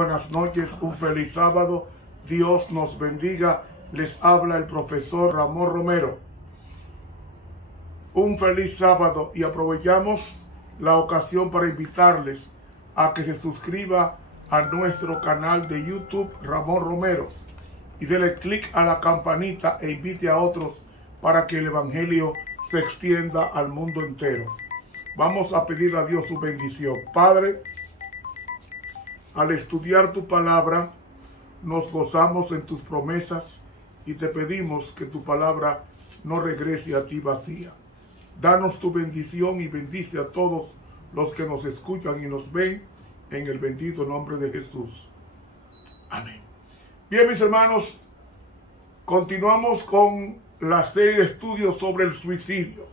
Buenas noches, un feliz sábado. Dios nos bendiga. Les habla el profesor Ramón Romero. Un feliz sábado y aprovechamos la ocasión para invitarles a que se suscriba a nuestro canal de YouTube Ramón Romero y denle clic a la campanita e invite a otros para que el evangelio se extienda al mundo entero. Vamos a pedir a Dios su bendición. Padre, al estudiar tu palabra, nos gozamos en tus promesas y te pedimos que tu palabra no regrese a ti vacía. Danos tu bendición y bendice a todos los que nos escuchan y nos ven en el bendito nombre de Jesús. Amén. Bien, mis hermanos, continuamos con la serie de estudios sobre el suicidio.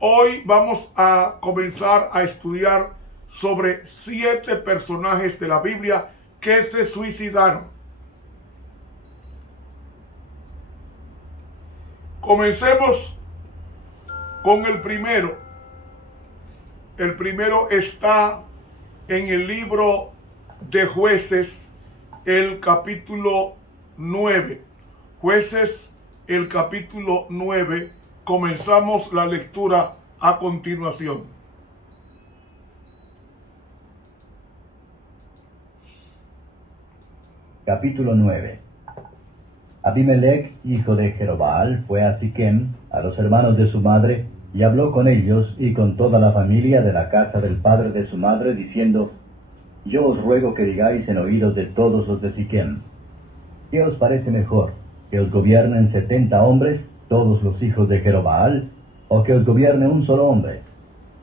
Hoy vamos a comenzar a estudiar sobre 7 personajes de la Biblia que se suicidaron. Comencemos con el primero. El primero está en el libro de Jueces, el capítulo 9. Jueces, el capítulo 9. Comenzamos la lectura a continuación. Capítulo 9. Abimelech, hijo de Jerobbaal, fue a Siquem, a los hermanos de su madre, y habló con ellos y con toda la familia de la casa del padre de su madre, diciendo: Yo os ruego que digáis en oídos de todos los de Siquem: ¿Qué os parece mejor, que os gobiernen 70 hombres, todos los hijos de Jerobbaal, o que os gobierne un solo hombre?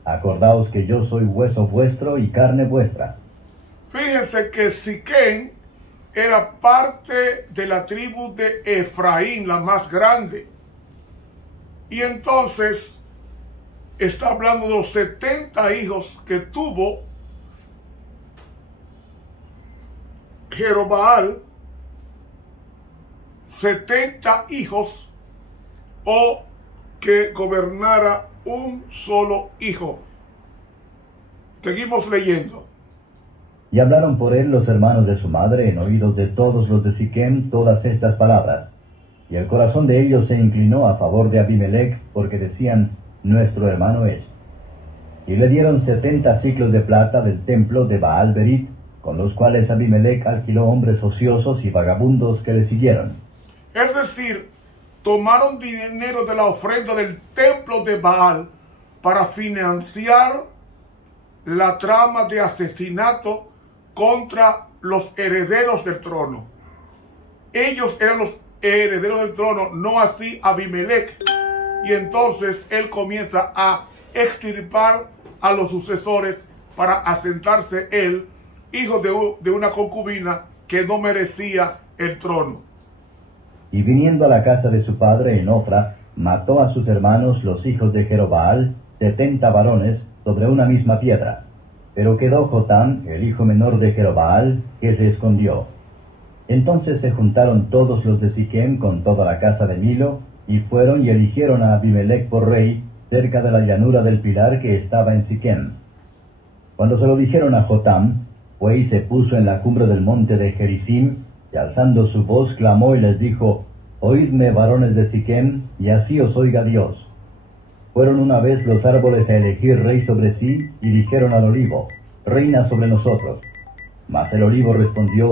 Acordaos que yo soy hueso vuestro y carne vuestra. Fíjense que Siquem era parte de la tribu de Efraín, la más grande. Y entonces está hablando de los 70 hijos que tuvo Jerobbaal, 70 hijos, o que gobernara un solo hijo. Seguimos leyendo. Y hablaron por él los hermanos de su madre en oídos de todos los de Siquem todas estas palabras. Y el corazón de ellos se inclinó a favor de Abimelech, porque decían: Nuestro hermano es. Y le dieron 70 siclos de plata del templo de Baal-Berit, con los cuales Abimelech alquiló hombres ociosos y vagabundos que le siguieron. Es decir, tomaron dinero de la ofrenda del templo de Baal para financiar la trama de asesinato contra los herederos del trono. Ellos eran los herederos del trono, no así Abimelech. Y entonces él comienza a extirpar a los sucesores para asentarse él, hijo de una concubina que no merecía el trono. Y viniendo a la casa de su padre en Ofra, mató a sus hermanos los hijos de Jerobbaal, 70 varones, sobre una misma piedra. Pero quedó Jotam, el hijo menor de Jerobbaal, que se escondió. Entonces se juntaron todos los de Siquem con toda la casa de Milo, y fueron y eligieron a Abimelech por rey, cerca de la llanura del pilar que estaba en Siquem. Cuando se lo dijeron a Jotam, fue y se puso en la cumbre del monte de Gerizim, y alzando su voz clamó y les dijo: Oídme, varones de Siquem, y así os oiga Dios. Fueron una vez los árboles a elegir rey sobre sí, y dijeron al olivo: Reina sobre nosotros. Mas el olivo respondió: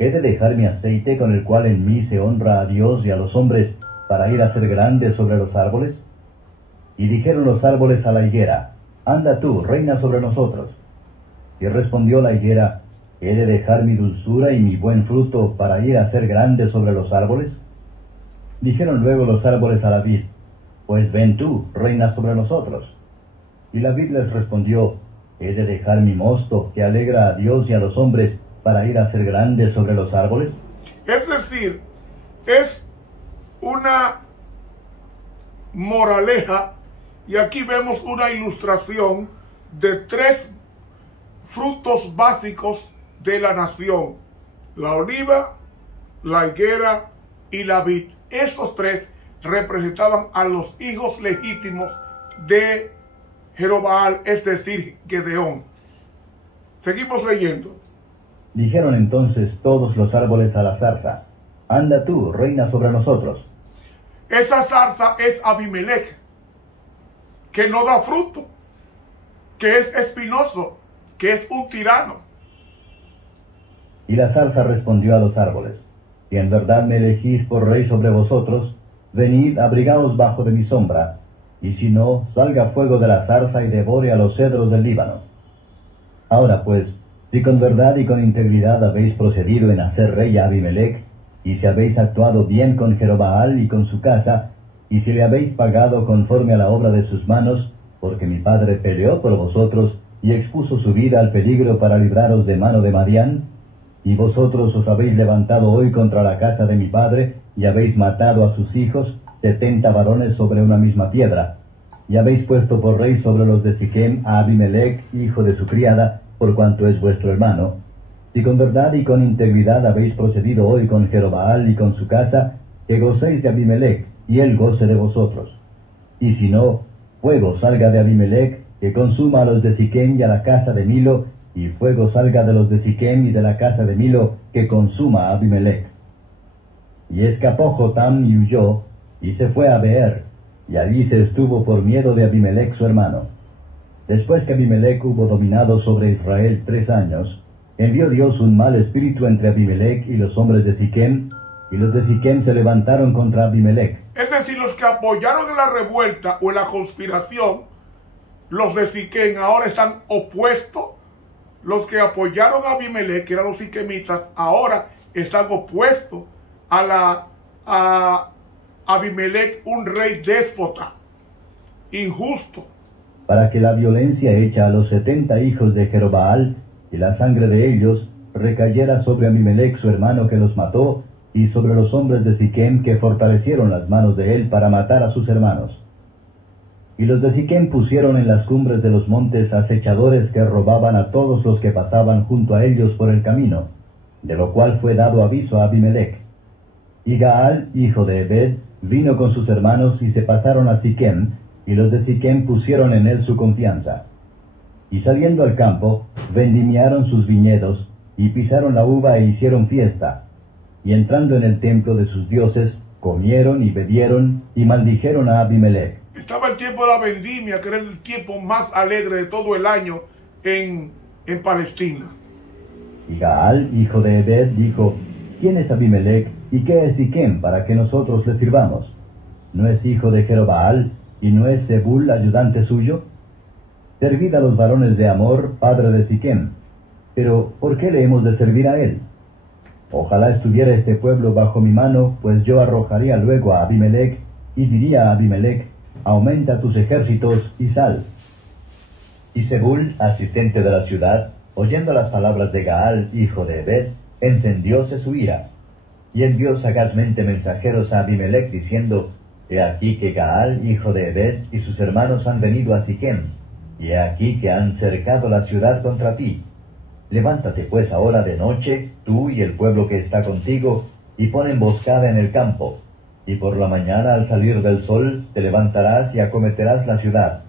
¿He de dejar mi aceite con el cual en mí se honra a Dios y a los hombres, para ir a ser grande sobre los árboles? Y dijeron los árboles a la higuera: Anda tú, reina sobre nosotros. Y respondió la higuera: ¿He de dejar mi dulzura y mi buen fruto para ir a ser grande sobre los árboles? Dijeron luego los árboles a la vid: Pues ven tú, reina sobre nosotros. Y la vid les respondió: ¿He de dejar mi mosto, que alegra a Dios y a los hombres, para ir a ser grande sobre los árboles? Es decir, es una moraleja, y aquí vemos una ilustración de 3 frutos básicos de la nación: la oliva, la higuera y la vid. Esos 3 representaban a los hijos legítimos de Jerobbaal, es decir, Gedeón. Seguimos leyendo. Dijeron entonces todos los árboles a la zarza: Anda tú, reina sobre nosotros. Esa zarza es Abimelech, que no da fruto, que es espinoso, que es un tirano. Y la zarza respondió a los árboles: Si en verdad me elegís por rey sobre vosotros, venid, abrigaos bajo de mi sombra, y si no, salga fuego de la zarza y devore a los cedros del Líbano. Ahora pues, si con verdad y con integridad habéis procedido en hacer rey a Abimelech, y si habéis actuado bien con Jerobaal y con su casa, y si le habéis pagado conforme a la obra de sus manos, porque mi padre peleó por vosotros y expuso su vida al peligro para libraros de mano de Madián, y vosotros os habéis levantado hoy contra la casa de mi padre, y habéis matado a sus hijos, 70 varones sobre una misma piedra, y habéis puesto por rey sobre los de Siquem a Abimelech, hijo de su criada, por cuanto es vuestro hermano. Si con verdad y con integridad habéis procedido hoy con Jerobaal y con su casa, que gocéis de Abimelech, y él goce de vosotros. Y si no, fuego salga de Abimelech, que consuma a los de Siquem y a la casa de Milo, y fuego salga de los de Siquem y de la casa de Milo, que consuma a Abimelech. Y escapó Jotam y huyó, y se fue a Beer, y allí se estuvo por miedo de Abimelech su hermano. Después que Abimelech hubo dominado sobre Israel 3 años, envió Dios un mal espíritu entre Abimelech y los hombres de Siquem, y los de Siquem se levantaron contra Abimelech. Es decir, los que apoyaron en la revuelta o en la conspiración, los de Siquem ahora están opuestos. Los que apoyaron a Abimelech, que eran los siquemitas, ahora están opuestos a Abimelech, un rey déspota, injusto. Para que la violencia hecha a los 70 hijos de Jerobaal y la sangre de ellos recayera sobre Abimelech su hermano que los mató, y sobre los hombres de Siquem que fortalecieron las manos de él para matar a sus hermanos. Y los de Siquem pusieron en las cumbres de los montes acechadores que robaban a todos los que pasaban junto a ellos por el camino, de lo cual fue dado aviso a Abimelech. Y Gaal, hijo de Ebed, vino con sus hermanos y se pasaron a Siquem, y los de Siquem pusieron en él su confianza. Y saliendo al campo, vendimiaron sus viñedos, y pisaron la uva e hicieron fiesta. Y entrando en el templo de sus dioses, comieron y bebieron, y maldijeron a Abimelech. Estaba el tiempo de la vendimia, que era el tiempo más alegre de todo el año en Palestina. Y Gaal, hijo de Ebed, dijo: ¿Quién es Abimelech y qué es Siquem para que nosotros le sirvamos? ¿No es hijo de Jerobaal y no es Zebul ayudante suyo? Servid a los varones de Amor, padre de Siquem. Pero ¿por qué le hemos de servir a él? Ojalá estuviera este pueblo bajo mi mano, pues yo arrojaría luego a Abimelech, y diría a Abimelech: aumenta tus ejércitos y sal. Y Zebul, asistente de la ciudad, oyendo las palabras de Gaal, hijo de Ebed, encendióse su ira. Y envió sagazmente mensajeros a Abimelech, diciendo: He aquí que Gaal, hijo de Ebed, y sus hermanos han venido a Siquem, y he aquí que han cercado la ciudad contra ti. Levántate pues ahora de noche, tú y el pueblo que está contigo, y pon emboscada en el campo, y por la mañana al salir del sol te levantarás y acometerás la ciudad,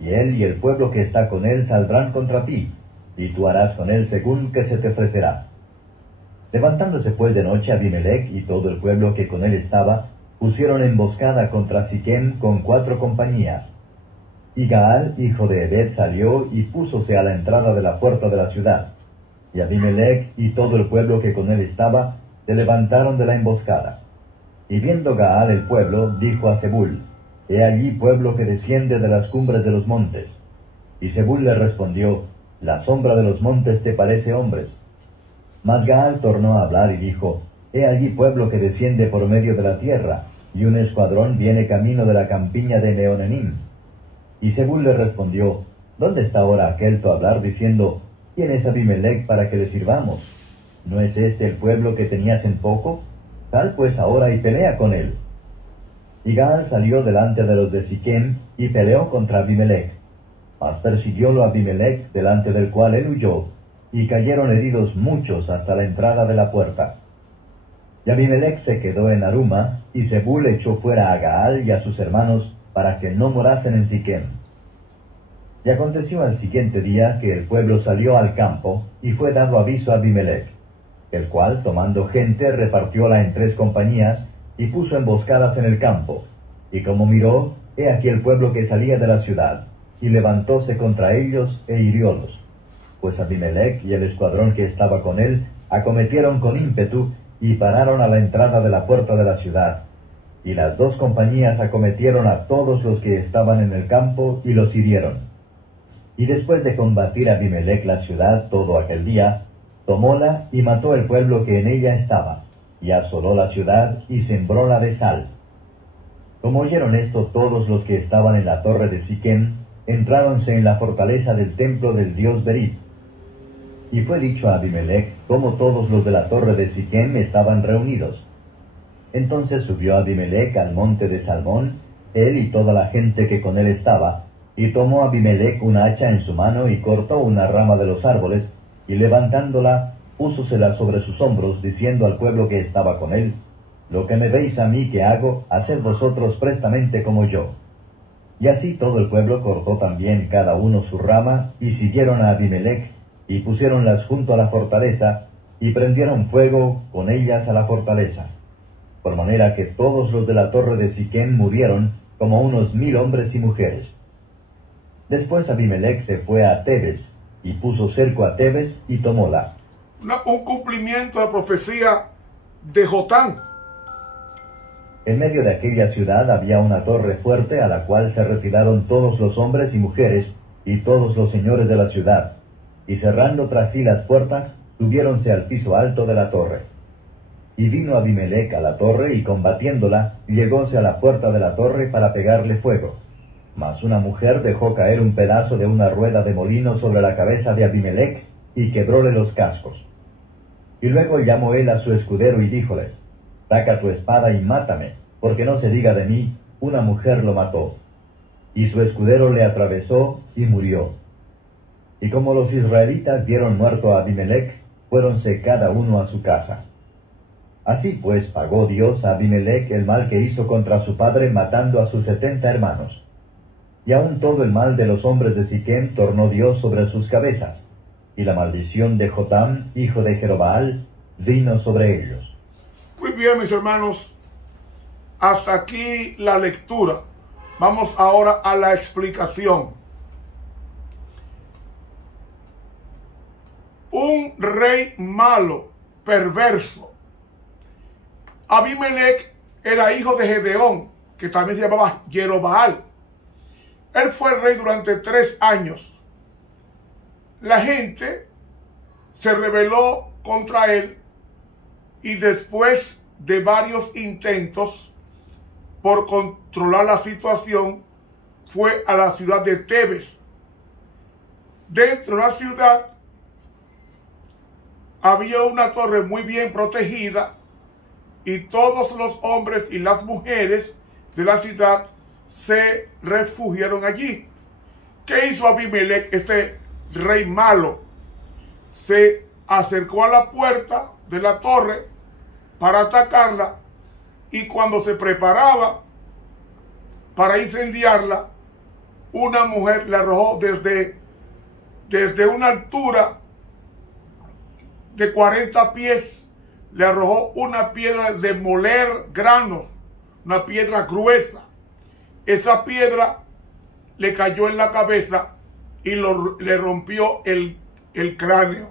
y él y el pueblo que está con él saldrán contra ti, y tú harás con él según que se te ofrecerá. Levantándose pues de noche Abimelech y todo el pueblo que con él estaba, pusieron emboscada contra Siquem con 4 compañías. Y Gaal, hijo de Ebed, salió y púsose a la entrada de la puerta de la ciudad. Y Abimelech y todo el pueblo que con él estaba, se levantaron de la emboscada. Y viendo Gaal el pueblo, dijo a Zebul: He allí pueblo que desciende de las cumbres de los montes. Y Zebul le respondió: La sombra de los montes te parece hombres. Mas Gaal tornó a hablar y dijo: He allí pueblo que desciende por medio de la tierra, y un escuadrón viene camino de la campiña de Meonenim. Y Zebul le respondió: ¿Dónde está ahora aquel tu hablar, diciendo: ¿Quién es Abimelech para que le sirvamos? ¿No es este el pueblo que tenías en poco? Sal pues ahora y pelea con él. Y Gaal salió delante de los de Siquem y peleó contra Abimelech. Mas persiguiólo Abimelech, delante del cual él huyó, y cayeron heridos muchos hasta la entrada de la puerta. Y Abimelech se quedó en Aruma, y Zebul echó fuera a Gaal y a sus hermanos, para que no morasen en Siquem. Y aconteció al siguiente día que el pueblo salió al campo, y fue dado aviso a Abimelech, el cual, tomando gente, repartióla en 3 compañías, y puso emboscadas en el campo. Y como miró, he aquí el pueblo que salía de la ciudad, y levantóse contra ellos e hiriólos. Pues Abimelech y el escuadrón que estaba con él acometieron con ímpetu, y pararon a la entrada de la puerta de la ciudad. Y las 2 compañías acometieron a todos los que estaban en el campo, y los hirieron. Y después de combatir Abimelech la ciudad todo aquel día, tomóla y mató el pueblo que en ella estaba, y asoló la ciudad y sembróla de sal. Como oyeron esto todos los que estaban en la torre de Siquem, entráronse en la fortaleza del templo del dios Berit. Y fue dicho a Abimelech cómo todos los de la torre de Siquem estaban reunidos. Entonces subió Abimelech al monte de Salmón, él y toda la gente que con él estaba, y tomó Abimelech una hacha en su mano y cortó una rama de los árboles, y levantándola, púsosela sobre sus hombros, diciendo al pueblo que estaba con él: Lo que me veis a mí que hago, haced vosotros prestamente como yo. Y así todo el pueblo cortó también cada uno su rama, y siguieron a Abimelech, y pusiéronlas junto a la fortaleza, y prendieron fuego con ellas a la fortaleza. Por manera que todos los de la torre de Siquem murieron, como unos 1000 hombres y mujeres. Después Abimelech se fue a Tebes, y puso cerco a Tebes, y tomóla. Un cumplimiento de la profecía de Jotán. En medio de aquella ciudad había una torre fuerte, a la cual se retiraron todos los hombres y mujeres, y todos los señores de la ciudad, y cerrando tras sí las puertas, subiéronse al piso alto de la torre. Y vino Abimelech a la torre, y combatiéndola, llegóse a la puerta de la torre para pegarle fuego. Mas una mujer dejó caer un pedazo de una rueda de molino sobre la cabeza de Abimelech, y quebróle los cascos. Y luego llamó él a su escudero y díjole: Saca tu espada y mátame, porque no se diga de mí, una mujer lo mató. Y su escudero le atravesó y murió. Y como los israelitas vieron muerto a Abimelech, fuéronse cada uno a su casa. Así pues pagó Dios a Abimelech el mal que hizo contra su padre, matando a sus 70 hermanos. Y aun todo el mal de los hombres de Siquem tornó Dios sobre sus cabezas, y la maldición de Jotam, hijo de Jerobaal, vino sobre ellos. Muy bien, mis hermanos, hasta aquí la lectura. Vamos ahora a la explicación. Un rey malo, perverso. Abimelech era hijo de Gedeón, que también se llamaba Jerobaal. Él fue rey durante 3 años. La gente se rebeló contra él, y después de varios intentos por controlar la situación, fue a la ciudad de Tebes. Dentro de la ciudad había una torre muy bien protegida, y todos los hombres y las mujeres de la ciudad se refugiaron allí. ¿Qué hizo Abimelech, este rey malo? Se acercó a la puerta de la torre para atacarla, y cuando se preparaba para incendiarla, una mujer le arrojó desde una altura de 40 pies, le arrojó una piedra de moler granos, una piedra gruesa. Esa piedra le cayó en la cabeza y le rompió el cráneo.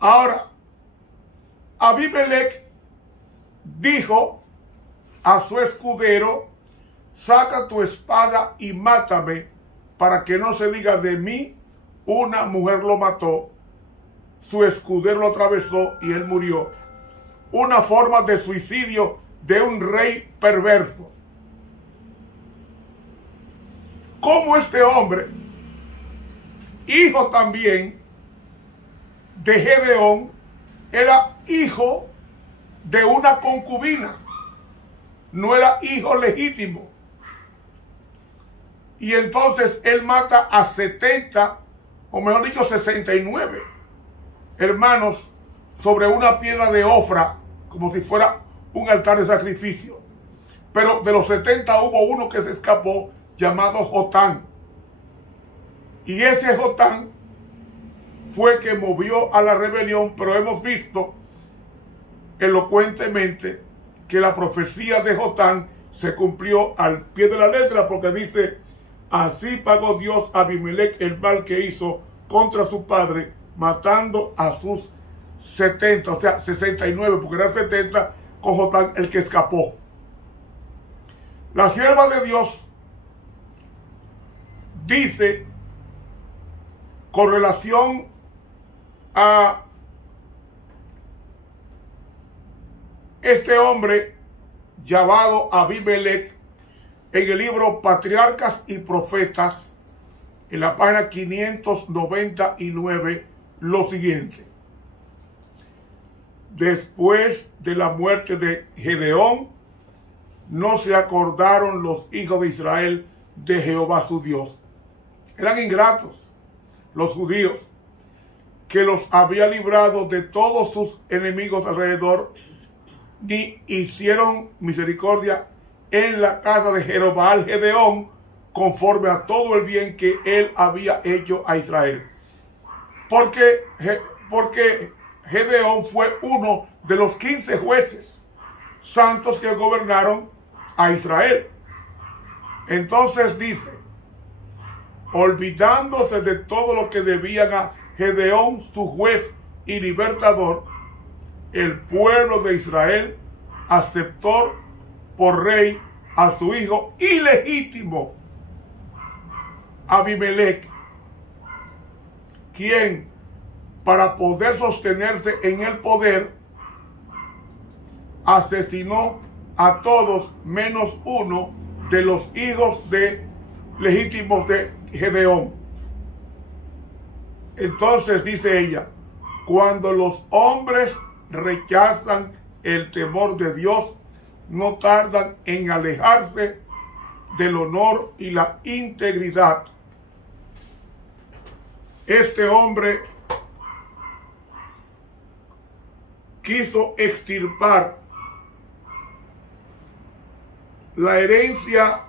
Ahora, Abimelech dijo a su escudero: saca tu espada y mátame, para que no se diga de mí, una mujer lo mató. Su escudero lo atravesó y él murió. Una forma de suicidio de un rey perverso. Como este hombre, hijo también de Gedeón, era hijo de una concubina, no era hijo legítimo. Y entonces él mata a 70, o mejor dicho 69 hermanos sobre una piedra de Ofra, como si fuera un altar de sacrificio. Pero de los 70 hubo uno que se escapó, llamado Jotán. Y ese Jotán fue que movió a la rebelión, pero hemos visto elocuentemente que la profecía de Jotán se cumplió al pie de la letra, porque dice: así pagó Dios a Abimelech el mal que hizo contra su padre, matando a sus 70, o sea, 69, porque eran 70, con Jotán el que escapó. La sierva de Dios dice, con relación a este hombre llamado Abimelech, en el libro Patriarcas y Profetas, en la página 599, lo siguiente: después de la muerte de Gedeón, no se acordaron los hijos de Israel de Jehová su Dios. Eran ingratos los judíos, que los había librado de todos sus enemigos alrededor, ni hicieron misericordia en la casa de Jerobaal Gedeón, conforme a todo el bien que él había hecho a Israel. Porque Gedeón fue uno de los 15 jueces santos que gobernaron a Israel. Entonces dice, olvidándose de todo lo que debían a Gedeón, su juez y libertador, el pueblo de Israel aceptó por rey a su hijo ilegítimo Abimelech, quien, para poder sostenerse en el poder, asesinó a todos menos uno de los hijos legítimos de Gedeón. Entonces dice ella, cuando los hombres rechazan el temor de Dios, no tardan en alejarse del honor y la integridad. Este hombre quiso extirpar la herencia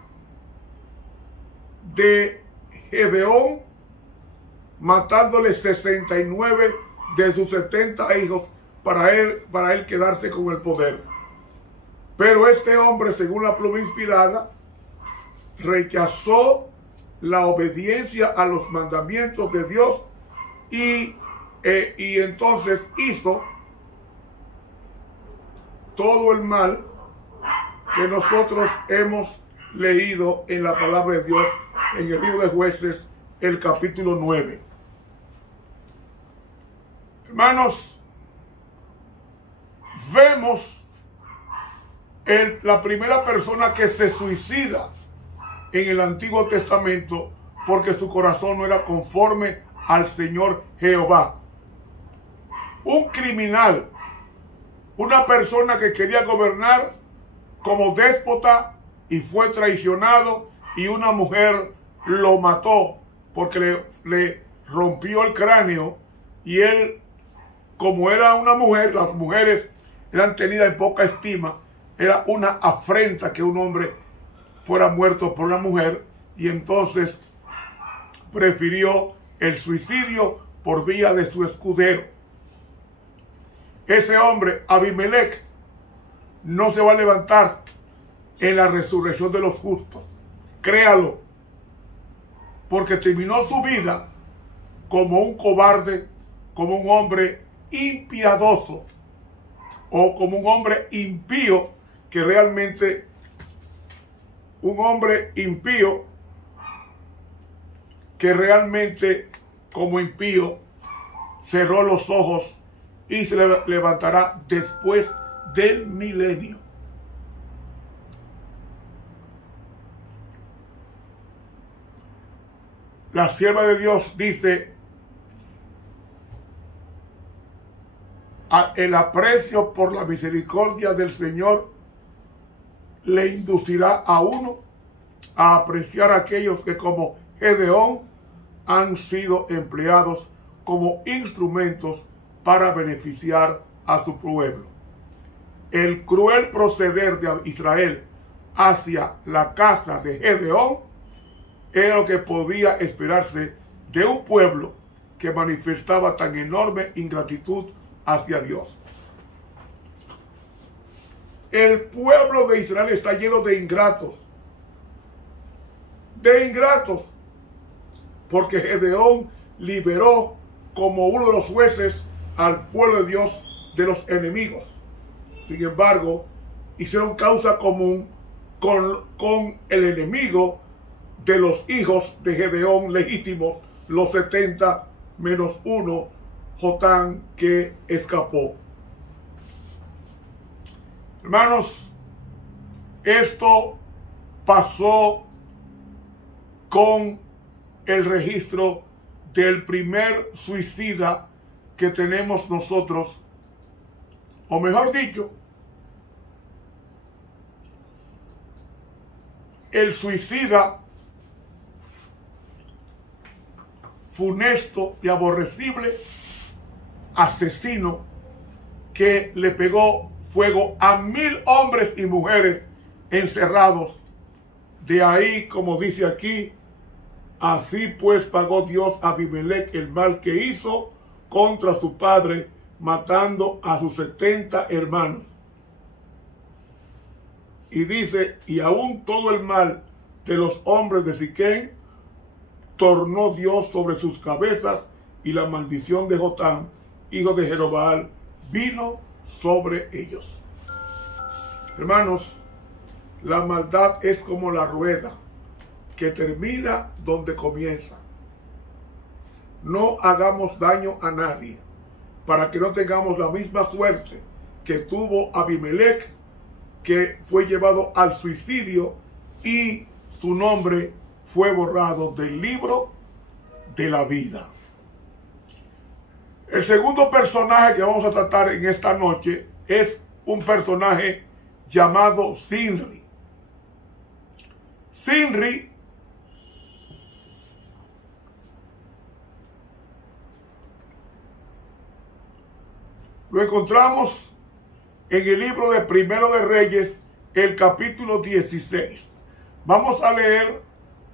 de Gedeón, matándole 69 de sus 70 hijos para él quedarse con el poder. Pero este hombre, según la pluma inspirada, rechazó la obediencia a los mandamientos de Dios y entonces hizo todo el mal que nosotros hemos leído en la palabra de Dios en el libro de Jueces, el capítulo 9. Hermanos, vemos la primera persona que se suicida en el Antiguo Testamento porque su corazón no era conforme al Señor Jehová. Un criminal, una persona que quería gobernar como déspota y fue traicionado, y una mujer lo mató porque le rompió el cráneo, y él, como era una mujer, las mujeres eran tenidas en poca estima, era una afrenta que un hombre fuera muerto por una mujer, y entonces prefirió el suicidio por vía de su escudero. Ese hombre, Abimelech, no se va a levantar en la resurrección de los justos. Créalo, porque terminó su vida como un cobarde, como un hombre impiadoso, o como un hombre impío, que realmente un hombre impío que realmente como impío cerró los ojos y se levantará después del milenio. La sierva de Dios dice, el aprecio por la misericordia del Señor le inducirá a uno a apreciar a aquellos que como Gedeón han sido empleados como instrumentos para beneficiar a su pueblo. El cruel proceder de Israel hacia la casa de Gedeón era lo que podía esperarse de un pueblo que manifestaba tan enorme ingratitud hacia Dios. El pueblo de Israel está lleno de ingratos. Porque Gedeón liberó como uno de los jueces al pueblo de Dios de los enemigos. Sin embargo, hicieron causa común con el enemigo de los hijos de Gedeón legítimos, los 70 menos 1, Jotán, que escapó. Hermanos, esto pasó con el registro del primer suicida que tenemos nosotros, o mejor dicho, el suicida funesto y aborrecible asesino que le pegó fuego a 1000 hombres y mujeres encerrados. De ahí, como dice aquí, así pues pagó Dios a Abimelech el mal que hizo contra su padre, matando a sus 70 hermanos. Y dice, y aún todo el mal de los hombres de Siquén tornó Dios sobre sus cabezas, y la maldición de Jotán, hijo de Jerobaal, vino sobre ellos. Hermanos, la maldad es como la rueda que termina donde comienza. No hagamos daño a nadie para que no tengamos la misma suerte que tuvo Abimelech, que fue llevado al suicidio y su nombre fue borrado del libro de la vida. El segundo personaje que vamos a tratar en esta noche es un personaje llamado Zimri. Zimri lo encontramos en el libro de Primero de Reyes, el capítulo 16. Vamos a leer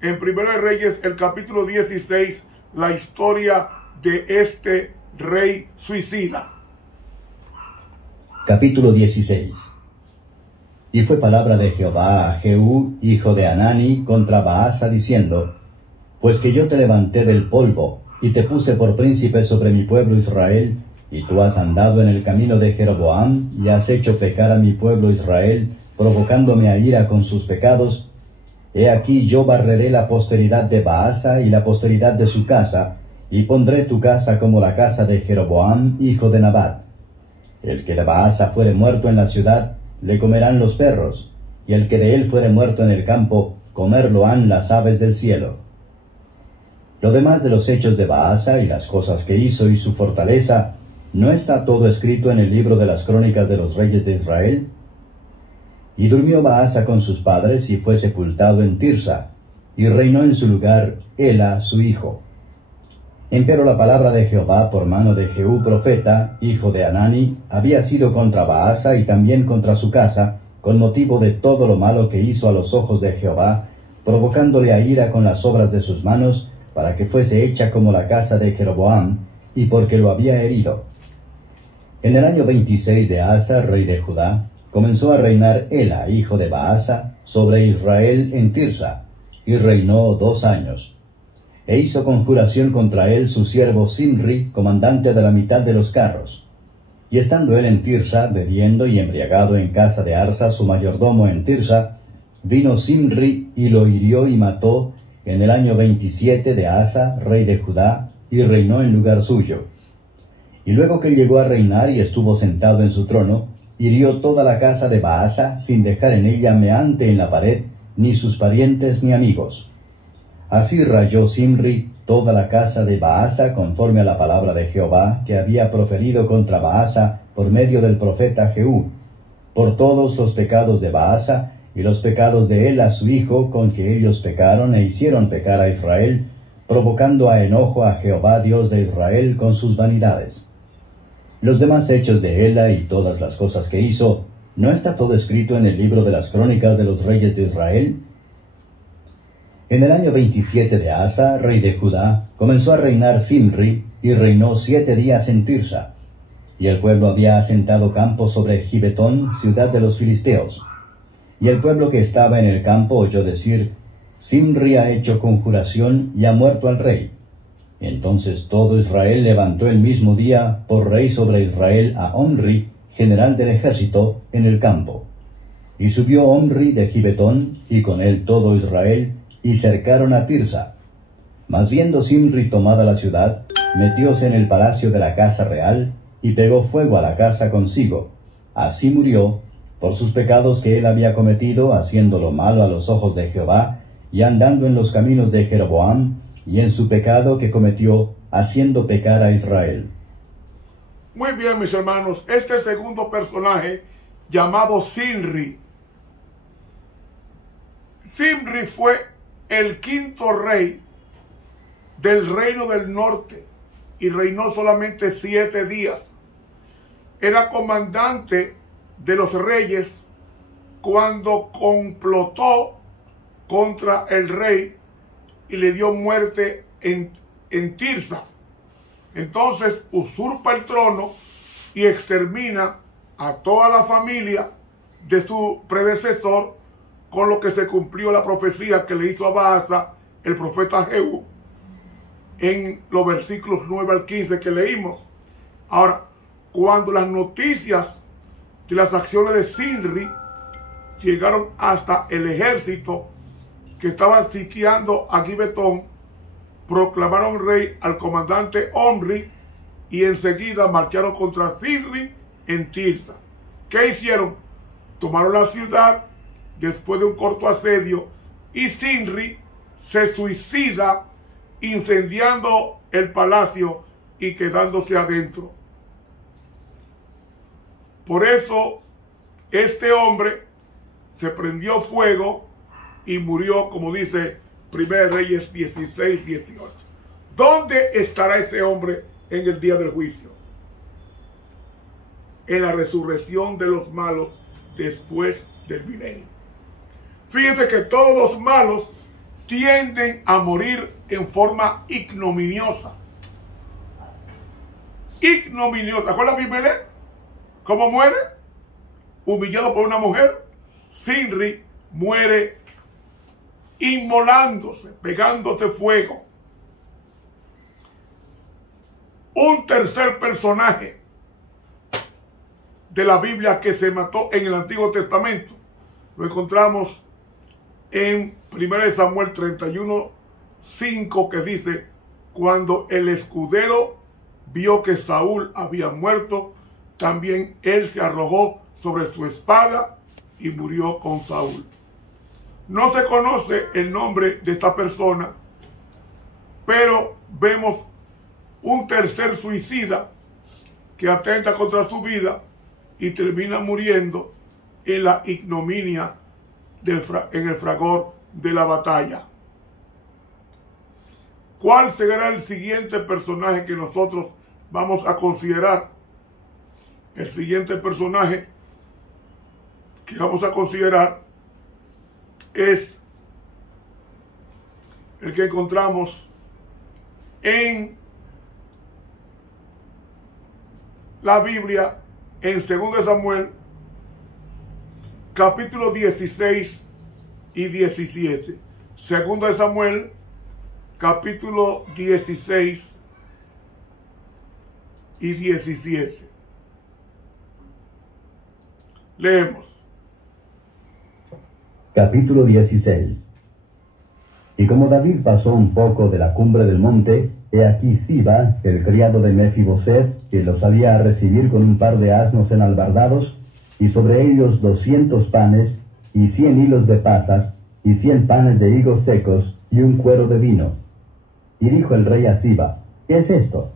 en Primero de Reyes, el capítulo 16, la historia de este rey suicida. Capítulo 16. Y fue palabra de Jehová a Jehú, hijo de Hanani, contra Baasa, diciendo: Pues que yo te levanté del polvo, y te puse por príncipe sobre mi pueblo Israel, y tú has andado en el camino de Jeroboam, y has hecho pecar a mi pueblo Israel, provocándome a ira con sus pecados. He aquí yo barreré la posteridad de Baasa y la posteridad de su casa, y pondré tu casa como la casa de Jeroboam, hijo de Nabat. El que de Baasa fuere muerto en la ciudad, le comerán los perros, y el que de él fuere muerto en el campo, comerlo han las aves del cielo. Lo demás de los hechos de Baasa y las cosas que hizo y su fortaleza, ¿no está todo escrito en el libro de las crónicas de los reyes de Israel? Y durmió Baasa con sus padres y fue sepultado en Tirsa, y reinó en su lugar Ela su hijo. Empero la palabra de Jehová por mano de Jehú profeta, hijo de Hanani, había sido contra Baasa y también contra su casa, con motivo de todo lo malo que hizo a los ojos de Jehová, provocándole a ira con las obras de sus manos, para que fuese hecha como la casa de Jeroboam, y porque lo había herido. En el año 26 de Asa, rey de Judá, comenzó a reinar Ela, hijo de Baasa, sobre Israel en Tirsa, y reinó 2 años. E hizo conjuración contra él su siervo Zimri, comandante de la mitad de los carros. Y estando él en Tirsa, bebiendo y embriagado en casa de Arsa, su mayordomo en Tirsa, vino Zimri y lo hirió y mató en el año 27 de Asa, rey de Judá, y reinó en lugar suyo. Y luego que llegó a reinar y estuvo sentado en su trono, hirió toda la casa de Baasa, sin dejar en ella meante en la pared, ni sus parientes ni amigos. Así rayó Zimri toda la casa de Baasa conforme a la palabra de Jehová que había proferido contra Baasa por medio del profeta Jehú, por todos los pecados de Baasa y los pecados de Ela su hijo, con que ellos pecaron e hicieron pecar a Israel, provocando a enojo a Jehová Dios de Israel con sus vanidades. Los demás hechos de Ela y todas las cosas que hizo, ¿no está todo escrito en el libro de las crónicas de los reyes de Israel? En el año 27 de Asa, rey de Judá, comenzó a reinar Zimri, y reinó 7 días en Tirsa. Y el pueblo había asentado campo sobre Gibetón, ciudad de los filisteos. Y el pueblo que estaba en el campo oyó decir: Zimri ha hecho conjuración y ha muerto al rey. Entonces todo Israel levantó el mismo día por rey sobre Israel a Omri, general del ejército, en el campo. Y subió Omri de Gibetón, y con él todo Israel, y cercaron a Tirsa. Mas viendo Zimri tomada la ciudad, metióse en el palacio de la casa real, y pegó fuego a la casa consigo. Así murió, por sus pecados que él había cometido, haciendo lo malo a los ojos de Jehová, y andando en los caminos de Jeroboam, y en su pecado que cometió, haciendo pecar a Israel. Muy bien, mis hermanos, este segundo personaje, llamado Zimri. Zimri fue el 5º rey del reino del norte, y reinó solamente 7 días. Era comandante de los reyes cuando complotó contra el rey y le dio muerte en Tirsa. Entonces usurpa el trono y extermina a toda la familia de su predecesor, con lo que se cumplió la profecía que le hizo a Baasa el profeta Jehú en los versículos 9 al 15 que leímos. Ahora, cuando las noticias de las acciones de Zimri llegaron hasta el ejército que estaba sitiando a Gibetón, proclamaron rey al comandante Omri, y enseguida marcharon contra Zimri en Tirsa. ¿Qué hicieron? Tomaron la ciudad después de un corto asedio, y Zimri se suicida incendiando el palacio y quedándose adentro. Por eso este hombre se prendió fuego y murió, como dice 1 Reyes 16:18. ¿Dónde estará ese hombre en el día del juicio? En la resurrección de los malos después del milenio. Fíjense que todos los malos tienden a morir en forma ignominiosa. Ignominiosa. ¿Cuál es la Biblia? ¿Cómo muere? Humillado por una mujer. Zimri muere inmolándose, pegándose fuego. Un tercer personaje de la Biblia que se mató en el Antiguo Testamento lo encontramos en 1 Samuel 31:5, que dice: cuando el escudero vio que Saúl había muerto, también él se arrojó sobre su espada y murió con Saúl. No se conoce el nombre de esta persona, pero vemos un tercer suicida que atenta contra su vida y termina muriendo en la ignominia en el fragor de la batalla. ¿Cuál será el siguiente personaje que nosotros vamos a considerar? El siguiente personaje que vamos a considerar es el que encontramos en la Biblia en 2 Samuel capítulo 16 y 17. 2 Samuel capítulo 16 y 17. Leemos. Capítulo 16. Y como David pasó un poco de la cumbre del monte, he aquí Siba, el criado de Mefiboset, que los salía a recibir con un par de asnos enalbardados, y sobre ellos 200 panes, y 100 hilos de pasas, y 100 panes de higos secos, y un cuero de vino. Y dijo el rey a Siba: ¿qué es esto?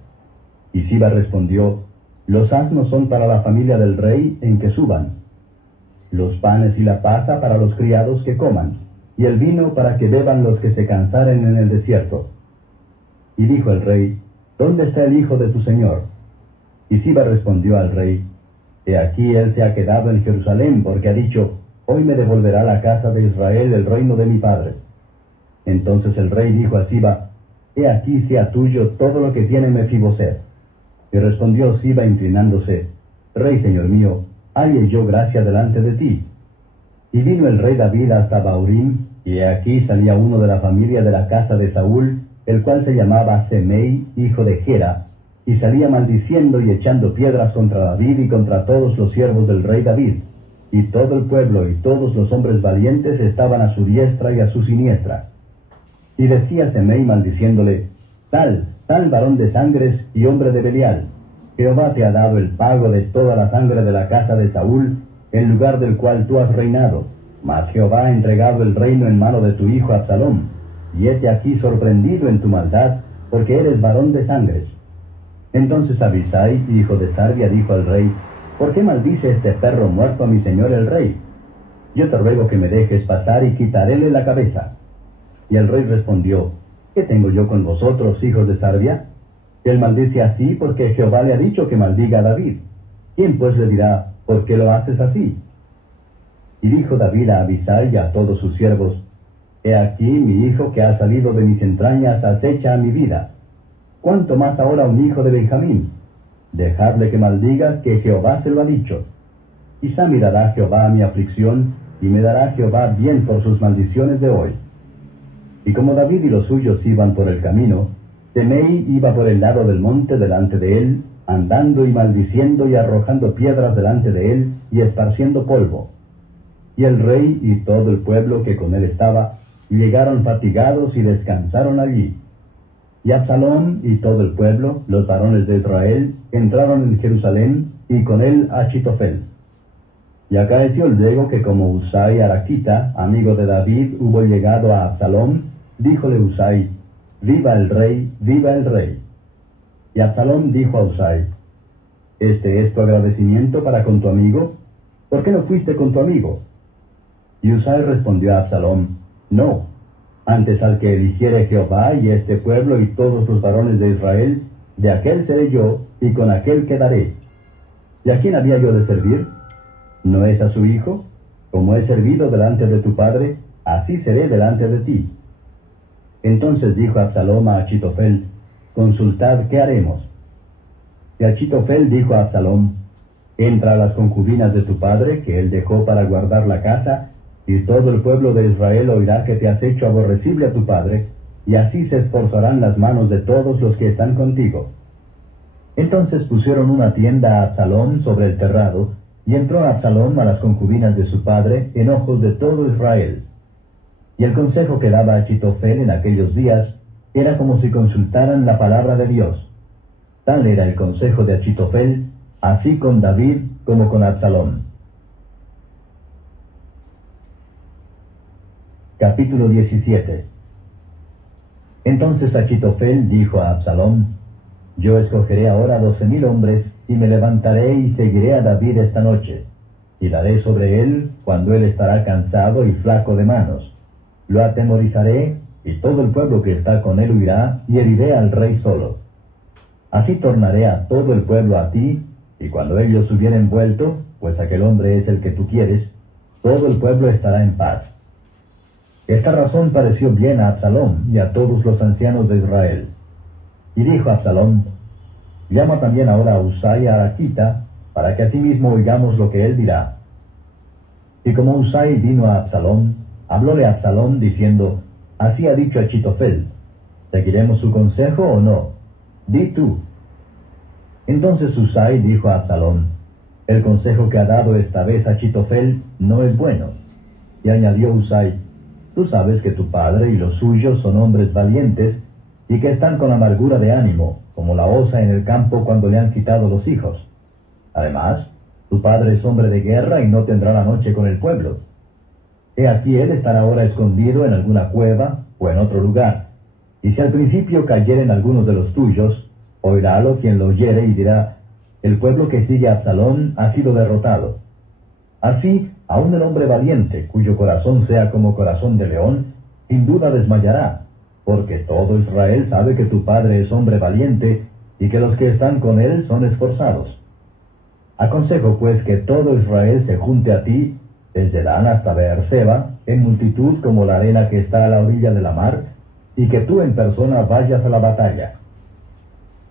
Y Siba respondió: los asnos son para la familia del rey en que suban, los panes y la pasa para los criados que coman, y el vino para que beban los que se cansaren en el desierto. Y dijo el rey: ¿dónde está el hijo de tu señor? Y Siba respondió al rey: he aquí él se ha quedado en Jerusalén, porque ha dicho: hoy me devolverá la casa de Israel el reino de mi padre. Entonces el rey dijo a Siba, he aquí sea tuyo todo lo que tiene Mefiboset. Y respondió Siba inclinándose, Rey señor mío, halle yo gracia delante de ti. Y vino el rey David hasta Bahurim, y he aquí salía uno de la familia de la casa de Saúl, el cual se llamaba Semei, hijo de Gera, y salía maldiciendo y echando piedras contra David y contra todos los siervos del rey David. Y todo el pueblo y todos los hombres valientes estaban a su diestra y a su siniestra. Y decía Semei maldiciéndole, tal varón de sangres y hombre de Belial, Jehová te ha dado el pago de toda la sangre de la casa de Saúl, en lugar del cual tú has reinado, mas Jehová ha entregado el reino en mano de tu hijo Absalom, y hete aquí sorprendido en tu maldad, porque eres varón de sangres. Entonces Abisai, hijo de Sarbia, dijo al rey, ¿por qué maldice este perro muerto a mi señor el rey? Yo te ruego que me dejes pasar y quitaréle la cabeza. Y el rey respondió, ¿qué tengo yo con vosotros, hijos de Sarbia? Él maldice así porque Jehová le ha dicho que maldiga a David. ¿Quién pues le dirá, por qué lo haces así? Y dijo David a Abisai y a todos sus siervos, he aquí mi hijo que ha salido de mis entrañas acecha a mi vida. ¿Cuánto más ahora un hijo de Benjamín? Dejadle que maldiga, que Jehová se lo ha dicho. Quizá mirará Jehová a mi aflicción, y me dará Jehová bien por sus maldiciones de hoy. Y como David y los suyos iban por el camino, Semei iba por el lado del monte delante de él, andando y maldiciendo y arrojando piedras delante de él y esparciendo polvo. Y el rey y todo el pueblo que con él estaba, llegaron fatigados y descansaron allí. Y Absalom y todo el pueblo, los varones de Israel, entraron en Jerusalén, y con él Achitofel. Y acaeció luego que como Usai Araquita, amigo de David, hubo llegado a Absalom, díjole Usai, viva el rey, viva el rey. Y Absalom dijo a Usai, ¿este es tu agradecimiento para con tu amigo? ¿Por qué no fuiste con tu amigo? Y Usai respondió a Absalom, no, antes al que eligiere Jehová y este pueblo y todos los varones de Israel, de aquel seré yo, y con aquel quedaré. ¿Y a quién había yo de servir? ¿No es a su hijo? Como he servido delante de tu padre, así seré delante de ti. Entonces dijo Absalom a Achitofel, consultad qué haremos. Y Achitofel dijo a Absalom, entra a las concubinas de tu padre, que él dejó para guardar la casa, y todo el pueblo de Israel oirá que te has hecho aborrecible a tu padre, y así se esforzarán las manos de todos los que están contigo. Entonces pusieron una tienda a Absalom sobre el terrado, y entró Absalom a las concubinas de su padre en ojos de todo Israel. Y el consejo que daba Achitofel en aquellos días era como si consultaran la palabra de Dios. Tal era el consejo de Achitofel, así con David como con Absalom. Capítulo 17. Entonces Achitofel dijo a Absalom, yo escogeré ahora 12,000 hombres, y me levantaré y seguiré a David esta noche, y daré sobre él cuando él estará cansado y flaco de manos. Lo atemorizaré, y todo el pueblo que está con él huirá, y heriré al rey solo. Así tornaré a todo el pueblo a ti, y cuando ellos hubieren vuelto, pues aquel hombre es el que tú quieres, todo el pueblo estará en paz. Esta razón pareció bien a Absalom y a todos los ancianos de Israel. Y dijo Absalom, llama también ahora a Usai Araquita, para que asimismo oigamos lo que él dirá. Y como Usai vino a Absalom, hablóle a Absalom diciendo, así ha dicho Achitofel, ¿seguiremos su consejo o no? Di tú. Entonces Usai dijo a Absalom, el consejo que ha dado esta vez Achitofel no es bueno. Y añadió Usai, tú sabes que tu padre y los suyos son hombres valientes, y que están con amargura de ánimo, como la osa en el campo cuando le han quitado los hijos. Además, tu padre es hombre de guerra y no tendrá la noche con el pueblo. He aquí él estará ahora escondido en alguna cueva o en otro lugar, y si al principio cayeren algunos de los tuyos, oirálo quien lo oyere y dirá, el pueblo que sigue a Absalom ha sido derrotado. Así, aun el hombre valiente, cuyo corazón sea como corazón de león, sin duda desmayará, porque todo Israel sabe que tu padre es hombre valiente, y que los que están con él son esforzados. Aconsejo pues que todo Israel se junte a ti, desde Dan hasta Beerseba, en multitud como la arena que está a la orilla de la mar, y que tú en persona vayas a la batalla.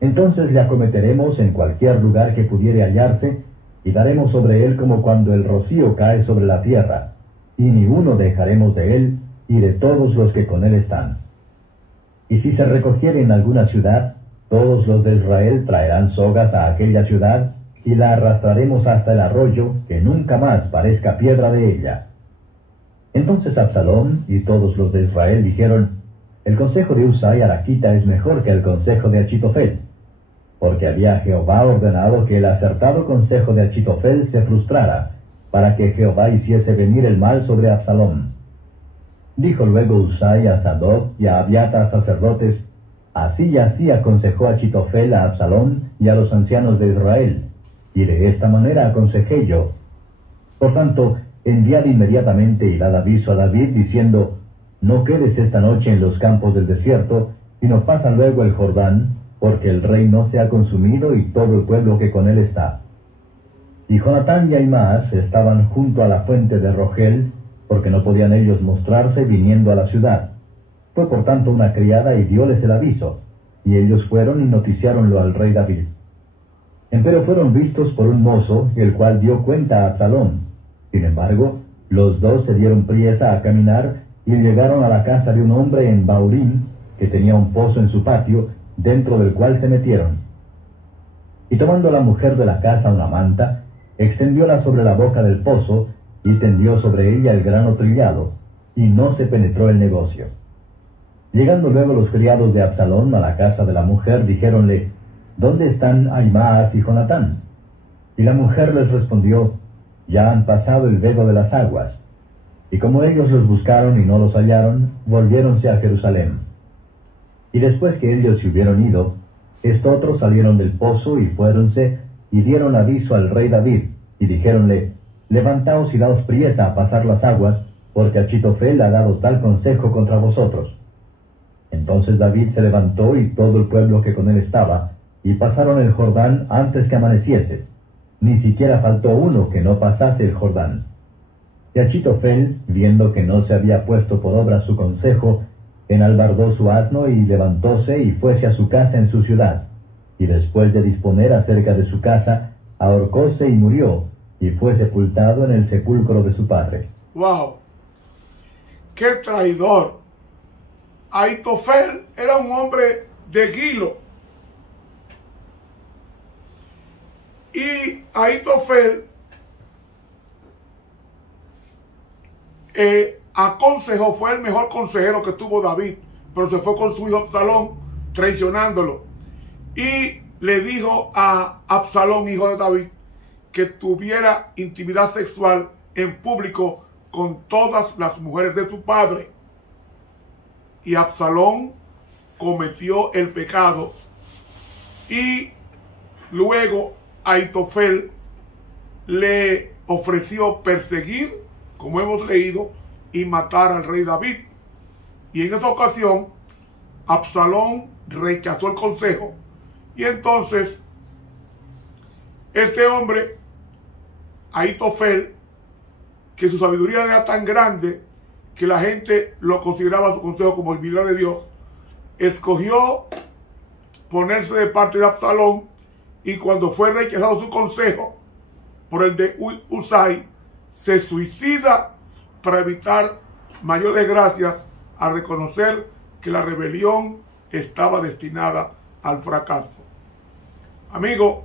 Entonces le acometeremos en cualquier lugar que pudiere hallarse, y daremos sobre él como cuando el rocío cae sobre la tierra, y ni uno dejaremos de él y de todos los que con él están. Y si se recogiere en alguna ciudad, todos los de Israel traerán sogas a aquella ciudad, y la arrastraremos hasta el arroyo, que nunca más parezca piedra de ella. Entonces Absalón y todos los de Israel dijeron: el consejo de Husai Arachita es mejor que el consejo de Achitofel, porque había Jehová ordenado que el acertado consejo de Achitofel se frustrara, para que Jehová hiciese venir el mal sobre Absalón. Dijo luego Husai a Sadoc y a Abiatar sacerdotes: así y así aconsejó Achitofel a Absalón y a los ancianos de Israel, y de esta manera aconsejé yo. Por tanto, enviad inmediatamente y dad aviso a David, diciendo: no quedes esta noche en los campos del desierto, sino pasa luego el Jordán, porque el rey no se ha consumido y todo el pueblo que con él está. Y Jonatán y Ahimaas estaban junto a la fuente de Rogel, porque no podían ellos mostrarse viniendo a la ciudad. Fue por tanto una criada y dióles el aviso, y ellos fueron y noticiáronlo al rey David. Empero fueron vistos por un mozo, el cual dio cuenta a Absalón. Sin embargo, los dos se dieron priesa a caminar, y llegaron a la casa de un hombre en Baurín, que tenía un pozo en su patio, dentro del cual se metieron. Y tomando la mujer de la casa una manta, extendióla sobre la boca del pozo, y tendió sobre ella el grano trillado, y no se penetró el negocio. Llegando luego los criados de Absalón a la casa de la mujer, dijéronle: ¿dónde están Ahimaas y Jonatán? Y la mujer les respondió: ya han pasado el velo de las aguas. Y como ellos los buscaron y no los hallaron, volviéronse a Jerusalén. Y después que ellos se hubieron ido, estotros salieron del pozo y fuéronse, y dieron aviso al rey David, y dijéronle: levantaos y daos priesa a pasar las aguas, porque Achitofel ha dado tal consejo contra vosotros. Entonces David se levantó y todo el pueblo que con él estaba, y pasaron el Jordán antes que amaneciese. Ni siquiera faltó uno que no pasase el Jordán. Y Achitofel, viendo que no se había puesto por obra su consejo, enalbardó su asno y levantóse y fuese a su casa en su ciudad. Y después de disponer acerca de su casa, ahorcóse y murió, y fue sepultado en el sepulcro de su padre. ¡Wow! ¡Qué traidor! Ahitofel era un hombre de Gilo. Y Ahitofel aconsejó, fue el mejor consejero que tuvo David, pero se fue con su hijo Absalón, traicionándolo. Y le dijo a Absalón, hijo de David, que tuviera intimidad sexual en público con todas las mujeres de su padre. Y Absalón cometió el pecado. Y luego Ahitofel le ofreció perseguir, como hemos leído, y matar al rey David. Y en esa ocasión, Absalón rechazó el consejo. Y entonces, este hombre, Ahitofel, que su sabiduría era tan grande que la gente lo consideraba su consejo como el milagro de Dios, escogió ponerse de parte de Absalón, y cuando fue rechazado su consejo por el de Husai, se suicida para evitar mayor desgracias, a reconocer que la rebelión estaba destinada al fracaso. Amigo,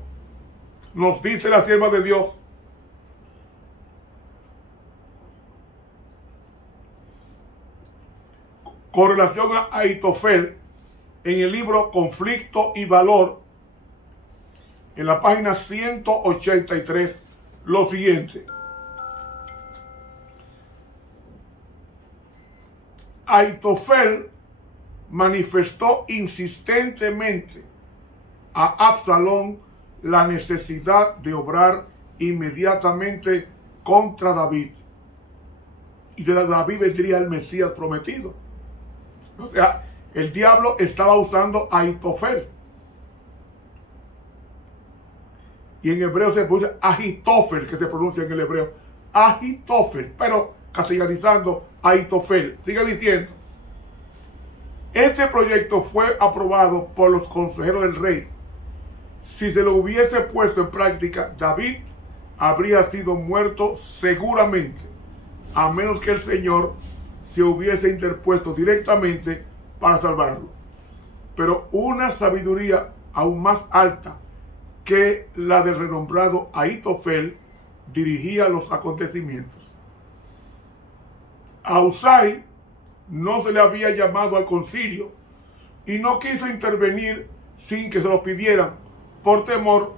nos dice la sierva de Dios, con relación a Ahitofel, en el libro Conflicto y Valor, en la página 183, lo siguiente: Ahitofel manifestó insistentemente a Absalón la necesidad de obrar inmediatamente contra David, y de David vendría el Mesías prometido. O sea, el diablo estaba usando a Ahitofel. Y en hebreo se pronuncia Ahitofel, que se pronuncia en el hebreo. Ahitofel, pero castellanizando Ahitofel. Sigue diciendo, este proyecto fue aprobado por los consejeros del rey. Si se lo hubiese puesto en práctica, David habría sido muerto seguramente, a menos que el Señor se hubiese interpuesto directamente para salvarlo. Pero una sabiduría aún más alta que la del renombrado Ahitofel dirigía los acontecimientos. A Husai no se le había llamado al concilio y no quiso intervenir sin que se lo pidieran, por temor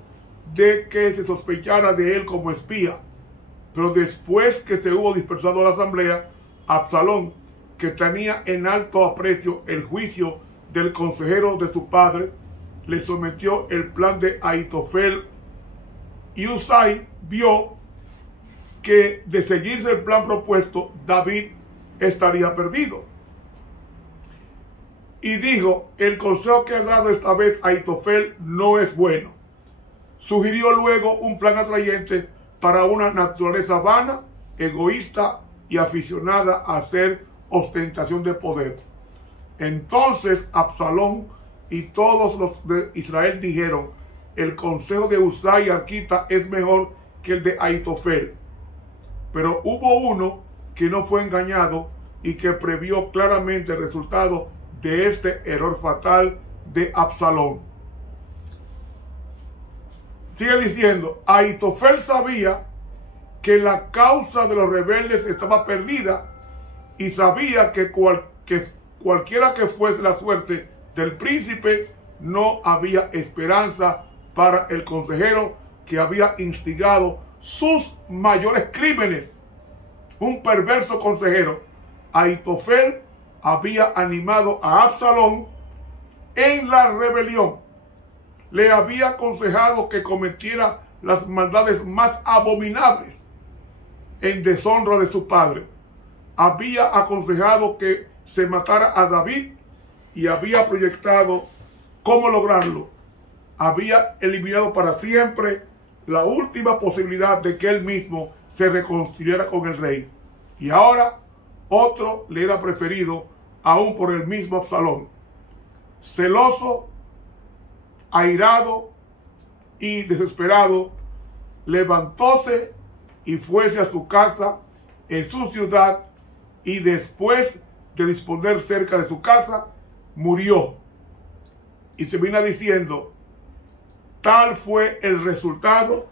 de que se sospechara de él como espía. Pero después que se hubo dispersado la asamblea, Absalón, que tenía en alto aprecio el juicio del consejero de su padre, le sometió el plan de Ahitofel, y Husai vio que de seguirse el plan propuesto, David estaría perdido. Y dijo, el consejo que ha dado esta vez Ahitofel no es bueno. Sugirió luego un plan atrayente para una naturaleza vana, egoísta y aficionada a hacer ostentación de poder. Entonces Absalón y todos los de Israel dijeron, el consejo de Husai arquita es mejor que el de Ahitofel. Pero hubo uno que no fue engañado y que previó claramente el resultado de este error fatal de Absalón. Sigue diciendo, Ahitofel sabía que la causa de los rebeldes estaba perdida y sabía que cualquiera que fuese la suerte del príncipe, no había esperanza para el consejero que había instigado sus mayores crímenes. Un perverso consejero, Ahitofel, había animado a Absalón en la rebelión. Le había aconsejado que cometiera las maldades más abominables en deshonra de su padre. Había aconsejado que se matara a David y había proyectado cómo lograrlo. Había eliminado para siempre la última posibilidad de que él mismo se reconciliara con el rey. Y ahora otro le era preferido aún por el mismo Absalón. Celoso, airado y desesperado, levantóse y fuese a su casa en su ciudad, y después de disponer cerca de su casa, murió. Y termina diciendo, tal fue el resultado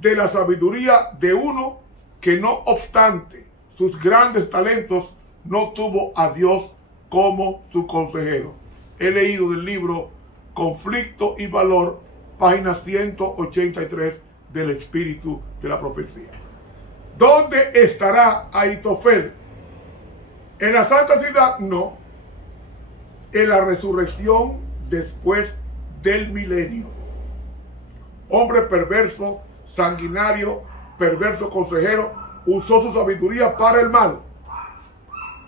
de la sabiduría de uno que, no obstante sus grandes talentos, no tuvo a Dios como su consejero. He leído del libro Conflicto y Valor, página 183 del Espíritu de la Profecía. ¿Dónde estará Ahitofel? ¿En la Santa Ciudad? No. En la resurrección después del milenio. Hombre perverso, sanguinario, perverso consejero, usó su sabiduría para el mal.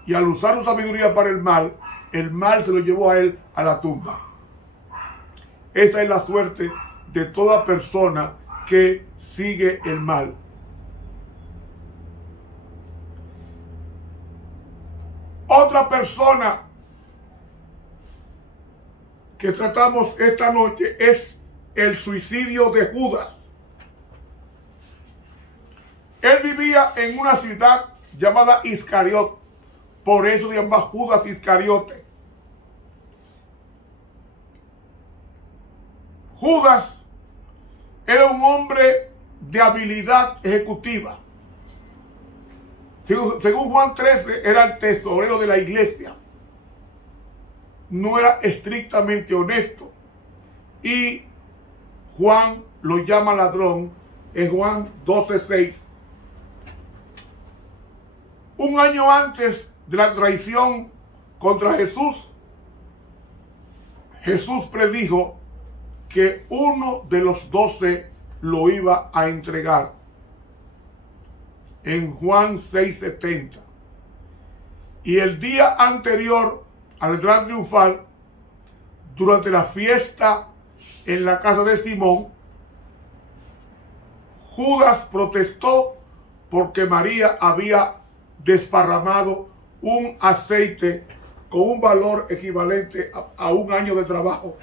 Y al usar su sabiduría para el mal se lo llevó a él a la tumba. Esa es la suerte de toda persona que sigue el mal. Otra persona que tratamos esta noche es el suicidio de Judas. Él vivía en una ciudad llamada Iscariot, por eso se llama Judas Iscariote. Judas era un hombre de habilidad ejecutiva. Según Juan 13, era el tesorero de la iglesia. No era estrictamente honesto. Y Juan lo llama ladrón en Juan 12:6. Un año antes de la traición contra Jesús, Jesús predijo que uno de los 12 lo iba a entregar. En Juan 6:70. Y el día anterior al gran triunfal, durante la fiesta en la casa de Simón, Judas protestó porque María había desparramado un aceite con un valor equivalente a un año de trabajo.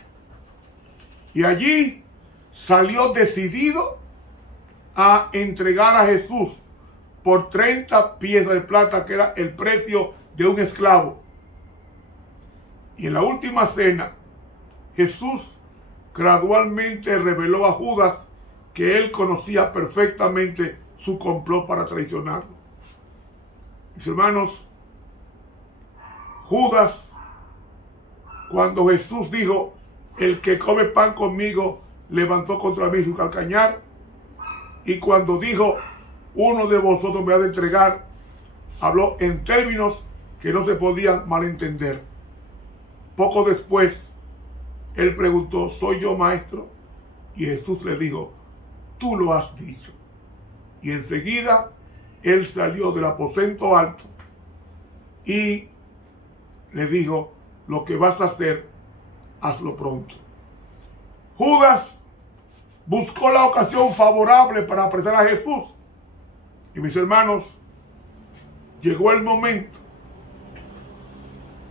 Y allí salió decidido a entregar a Jesús por 30 piezas de plata, que era el precio de un esclavo. Y en la última cena, Jesús gradualmente reveló a Judas que él conocía perfectamente su complot para traicionarlo. Mis hermanos, Judas, cuando Jesús dijo, el que come pan conmigo, levantó contra mí su calcañar, y cuando dijo, uno de vosotros me ha de entregar, habló en términos que no se podían malentender. Poco después, él preguntó, ¿soy yo, maestro? Y Jesús le dijo, tú lo has dicho. Y enseguida, él salió del aposento alto y le dijo, lo que vas a hacer, hazlo pronto. Judas buscó la ocasión favorable para apresar a Jesús. Y mis hermanos, llegó el momento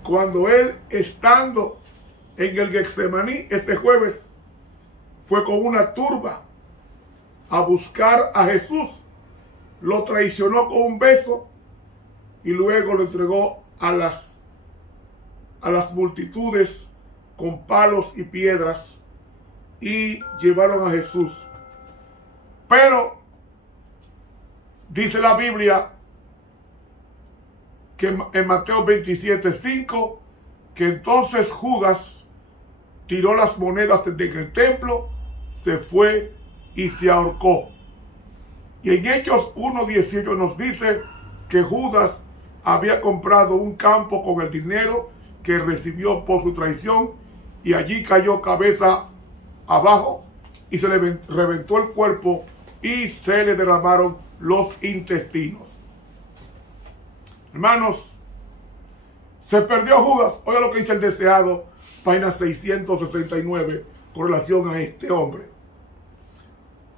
cuando él, estando en el Getsemaní este jueves, fue con una turba a buscar a Jesús, lo traicionó con un beso y luego lo entregó a las multitudes con palos y piedras y llevaron a Jesús. Pero dice la Biblia que en Mateo 27:5, que entonces Judas tiró las monedas en el templo, se fue y se ahorcó. Y en Hechos 1:18 nos dice que Judas había comprado un campo con el dinero que recibió por su traición, y allí cayó cabeza abajo y se le reventó el cuerpo y se le derramaron los intestinos. Hermanos, se perdió Judas. Oiga lo que dice el deseado, página 669, con relación a este hombre.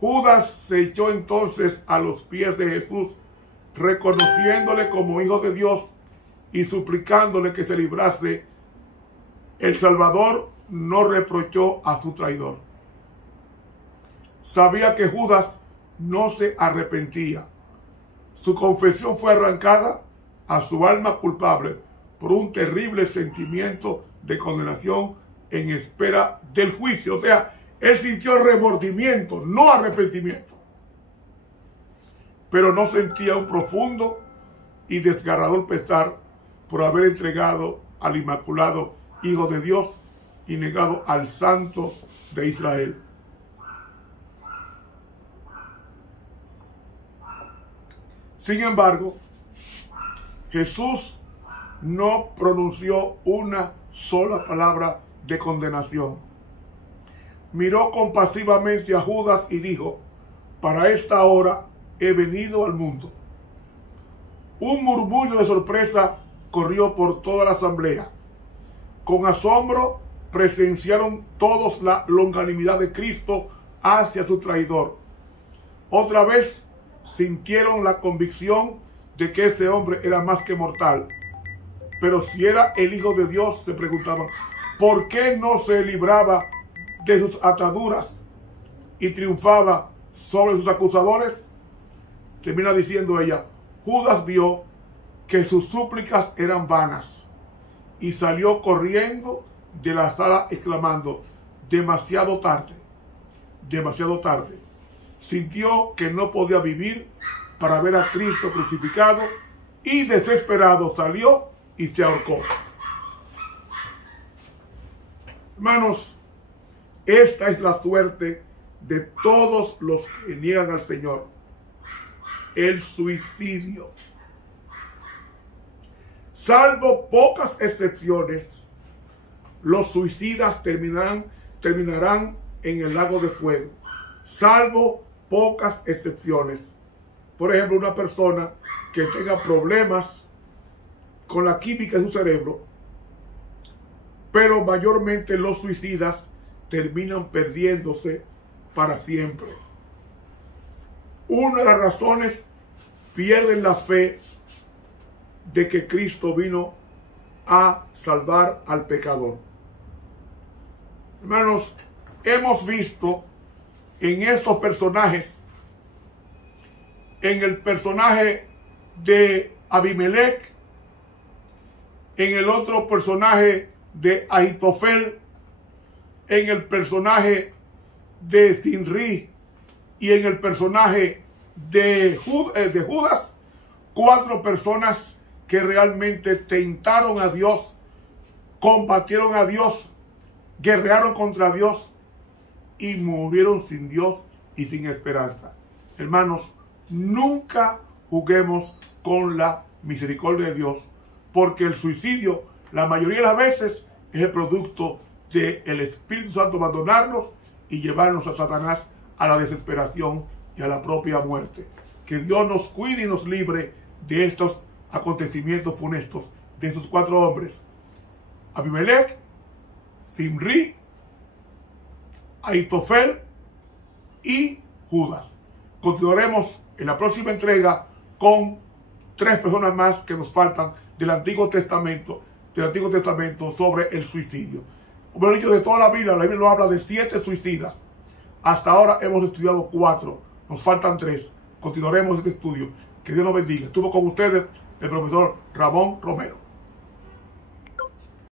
Judas se echó entonces a los pies de Jesús, reconociéndole como hijo de Dios y suplicándole que se librase. El Salvador no reprochó a su traidor. Sabía que Judas no se arrepentía. Su confesión fue arrancada a su alma culpable por un terrible sentimiento de condenación en espera del juicio. O sea, él sintió remordimiento, no arrepentimiento. Pero no sentía un profundo y desgarrador pesar por haber entregado al Inmaculado Hijo de Dios y negado al Santo de Israel. Sin embargo, Jesús no pronunció una sola palabra de condenación. Miró compasivamente a Judas y dijo, para esta hora he venido al mundo. Un murmullo de sorpresa corrió por toda la asamblea. Con asombro presenciaron todos la longanimidad de Cristo hacia su traidor. Otra vez sintieron la convicción de que ese hombre era más que mortal. Pero si era el Hijo de Dios, se preguntaban, ¿por qué no se libraba de sus ataduras y triunfaba sobre sus acusadores? Termina diciendo ella, Judas vio que sus súplicas eran vanas y salió corriendo de la sala exclamando, demasiado tarde, demasiado tarde. Sintió que no podía vivir para ver a Cristo crucificado y desesperado salió y se ahorcó. Hermanos, esta es la suerte de todos los que niegan al Señor. El suicidio. Salvo pocas excepciones, los suicidas terminarán en el lago de fuego. Salvo pocas excepciones. Por ejemplo, una persona que tenga problemas con la química de su cerebro, pero mayormente los suicidas terminan perdiéndose para siempre. Una de las razones pierden la fe de que Cristo vino a salvar al pecador. Hermanos, hemos visto en estos personajes, en el personaje de Abimelech, en el otro personaje de Ahitofel, en el personaje de Zimri y en el personaje de Judas, 4 personas que realmente tentaron a Dios, combatieron a Dios, guerrearon contra Dios y murieron sin Dios y sin esperanza. Hermanos, nunca juguemos con la misericordia de Dios, porque el suicidio, la mayoría de las veces, es el producto del Espíritu Santo abandonarnos y llevarnos a Satanás a la desesperación y a la propia muerte. Que Dios nos cuide y nos libre de estos acontecimientos funestos, de estos 4 hombres: Abimelech, Zimri, Ahitofel y Judas. Continuaremos en la próxima entrega con 3 personas más que nos faltan del Antiguo Testamento sobre el suicidio. Como he dicho, de toda la Biblia nos habla de 7 suicidas. Hasta ahora hemos estudiado 4, nos faltan 3. Continuaremos este estudio. Que Dios nos bendiga. Estuvo con ustedes el profesor Ramón Romero.